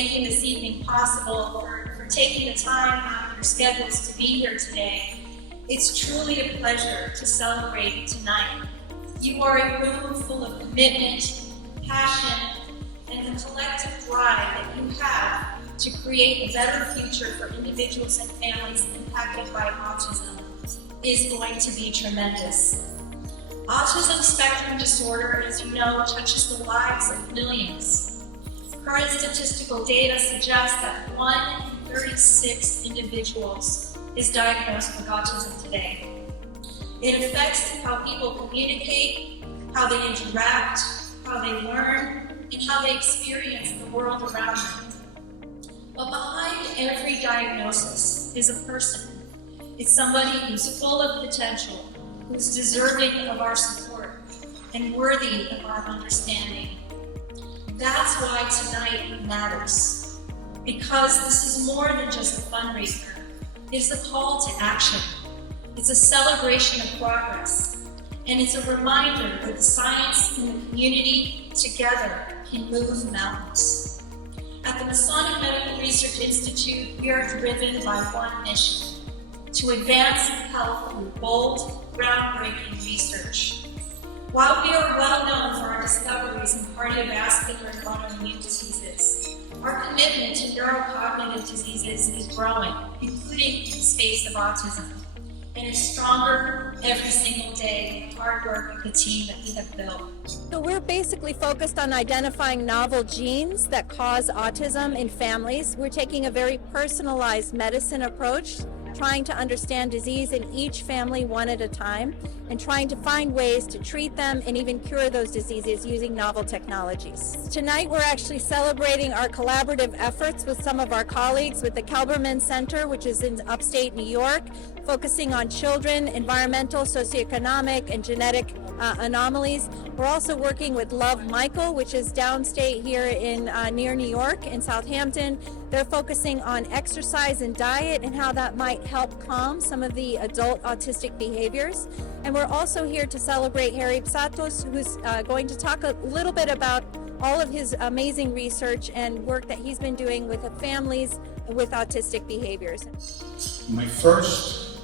making this evening possible, for taking the time out of your schedules to be here today. It's truly a pleasure to celebrate tonight. You are a room full of commitment, passion, and the collective drive that you have to create a better future for individuals and families impacted by autism is going to be tremendous. Autism spectrum disorder, as you know, touches the lives of millions. Current statistical data suggests that 1 in 36 individuals is diagnosed with autism today. It affects how people communicate, how they interact, how they learn, and how they experience the world around them. But behind every diagnosis is a person. It's somebody who's full of potential, who's deserving of our support, and worthy of our understanding. That's why tonight matters, because this is more than just a fundraiser. It's a call to action. It's a celebration of progress, and it's a reminder that the science and the community together can move mountains. At the Masonic Medical Research Institute, we are driven by one mission: to advance health through bold, groundbreaking research. While we are well known for our discoveries in cardiovascular and autoimmune diseases, our commitment to neurocognitive diseases is growing, including in the space of autism, and is stronger every single day with the hard work of the team that we have built. So we're basically focused on identifying novel genes that cause autism in families. We're taking a very personalized medicine approach, trying to understand disease in each family one at a time, and trying to find ways to treat them and even cure those diseases using novel technologies. Tonight we're actually celebrating our collaborative efforts with some of our colleagues with the Kelberman Center, which is in upstate New York, focusing on children, environmental, socioeconomic, and genetic anomalies. We're also working with Love Michael, which is downstate here in near New York in Southampton. They're focusing on exercise and diet and how that might help calm some of the adult autistic behaviors. And we're also here to celebrate Harry Psaros, who's going to talk a little bit about all of his amazing research and work that he's been doing with families with autistic behaviors. My first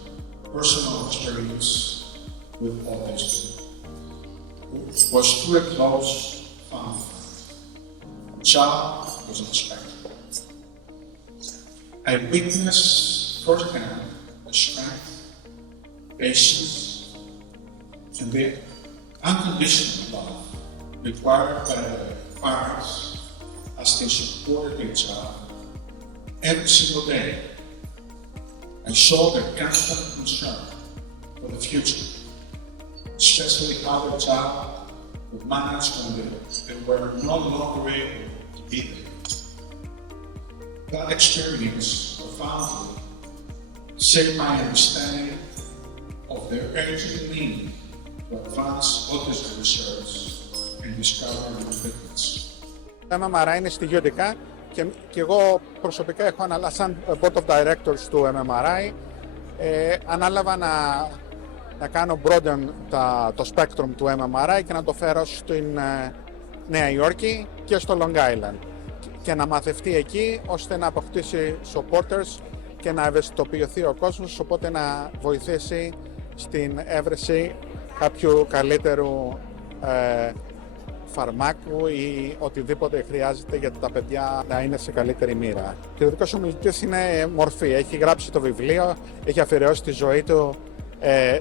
personal experience with autism was through a close family friend. A child was on the spectrum. I witnessed firsthand the strength, patience, and the unconditional love required by the parents as they supported their child every single day. I saw their constant concern for the future, especially how the child would manage when they were no longer able to be there. That experience profoundly shaped my understanding of their urgent need to advance autism research and discover new treatments. Τα MMRI είναι στοιχειωτικά και εγώ προσωπικά έχω αναλάβει σαν board of directors του MMRI, ανάλαβα να κάνω broaden το spectrum του MMRI και να το φέρω στην Νέα Υόρκη και στο Long Island και να μαθευτεί εκεί ώστε να αποκτήσει supporters και να ευαισθητοποιηθεί ο κόσμος, οπότε να βοηθήσει στην έβρεση κάποιου καλύτερου φαρμάκου ή οτιδήποτε χρειάζεται για τα παιδιά να είναι σε καλύτερη μοίρα. Ο κεντρικός ομιλητής είναι μορφή. Έχει γράψει το βιβλίο, έχει αφιερώσει τη ζωή του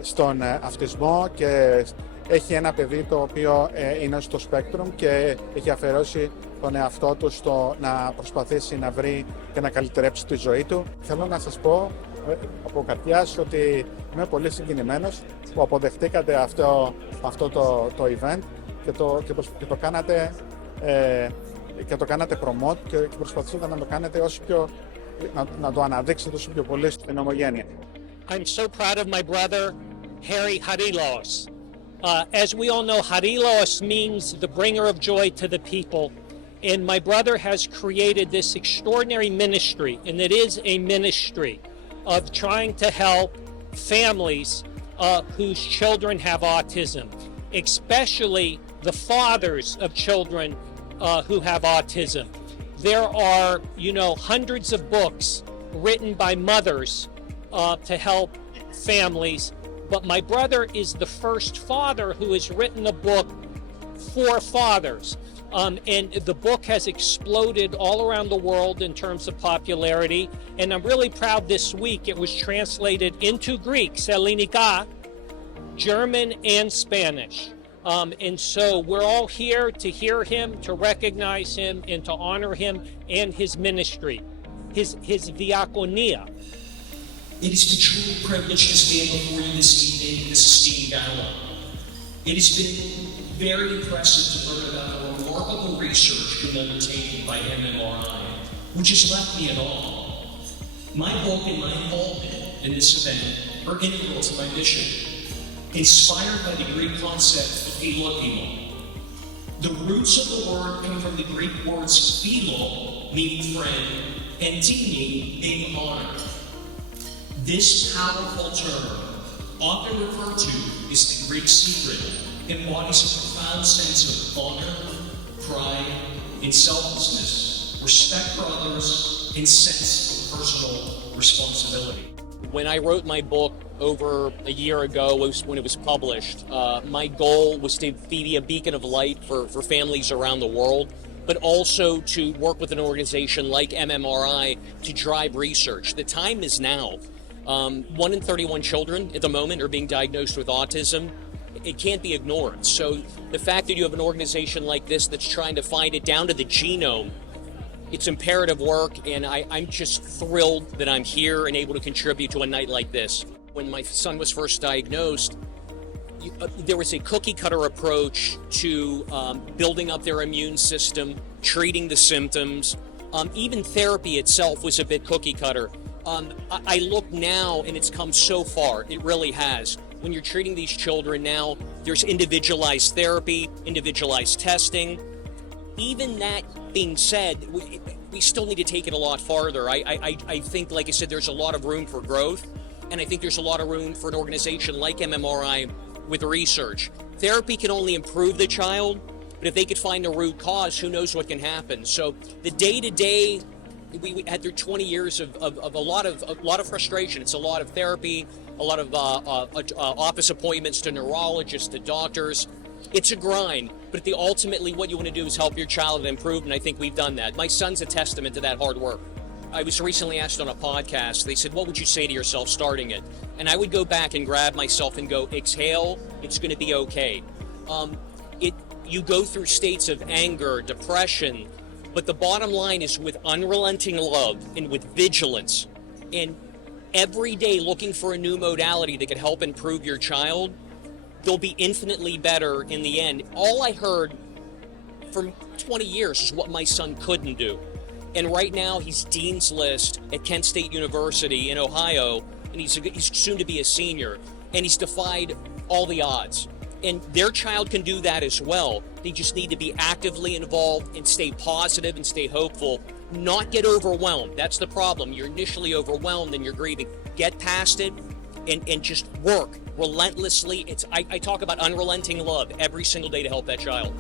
στον αυτισμό και έχει ένα παιδί το οποίο είναι στο Spectrum και έχει αφιερώσει τον εαυτό του στο να προσπαθήσει να βρει και να καλυτερέψει τη ζωή του. Θέλω να σας πω από καρδιάς ότι είμαι πολύ συγκινημένος που αποδεχτήκατε αυτό το event και το κάνατε promote και προσπαθήσατε να το κάνετε όσο πιο, να το αναδείξετε όσο πιο πολύ στην ομογένεια. I'm so proud of my brother, Harry Psaros. As we all know, Psaros means the bringer of joy to the people. And my brother has created this extraordinary ministry, and it is a ministry of trying to help families whose children have autism, especially the fathers of children who have autism. There are, hundreds of books written by mothers to help families, but my brother is the first father who has written a book for fathers. And the book has exploded all around the world in terms of popularity. And I'm really proud this week it was translated into Greek, Selinika, German, and Spanish. And so we're all here to hear him, to recognize him, and to honor him and his ministry, his diaconia. It has been truly a privilege to stand before you this evening in this esteemed gala. It has been very impressive to learn about the remarkable research being undertaken by MMRI, which has left me in awe. My book and my involvement in this event are integral to my mission, inspired by the Greek concept of philokimo. The roots of the word come from the Greek words philo, meaning friend, and timi, being honored. This powerful term, often referred to as the Greek secret, embodies a profound sense of honor, pride, and selflessness, respect for others, and sense of personal responsibility. When I wrote my book over a year ago, when it was published, my goal was to be a beacon of light for families around the world, but also to work with an organization like MMRI to drive research. The time is now. 1 in 31 children at the moment are being diagnosed with autism. It can't be ignored. So the fact that you have an organization like this that's trying to find it down to the genome, it's imperative work, and I'm just thrilled that I'm here and able to contribute to a night like this. When my son was first diagnosed, there was a cookie-cutter approach to building up their immune system, treating the symptoms. Even therapy itself was a bit cookie-cutter. I look now, and it's come so far. It really has. When you're treating these children now, there's individualized therapy, individualized testing. Even that being said, we still need to take it a lot farther. I think, like I said, there's a lot of room for growth, and I think there's a lot of room for an organization like MMRI with research. Therapy can only improve the child, but if they could find the root cause, who knows what can happen. So the day-to-day, we had through 20 years of a lot of frustration. It's a lot of therapy, a lot of office appointments to neurologists, to doctors. It's a grind, but ultimately what you want to do is help your child improve, and I think we've done that. My son's a testament to that hard work. I was recently asked on a podcast, they said, what would you say to yourself starting it? And I would go back and grab myself and go, exhale, it's going to be okay. You go through states of anger, depression, but the bottom line is with unrelenting love and with vigilance and every day looking for a new modality that can help improve your child, they'll be infinitely better in the end. All I heard for 20 years is what my son couldn't do. And right now he's Dean's List at Kent State University in Ohio, and he's soon to be a senior, and he's defied all the odds. And their child can do that as well. They just need to be actively involved and stay positive and stay hopeful, not get overwhelmed. That's the problem. You're initially overwhelmed and you're grieving. Get past it and just work relentlessly. I talk about unrelenting love every single day to help that child.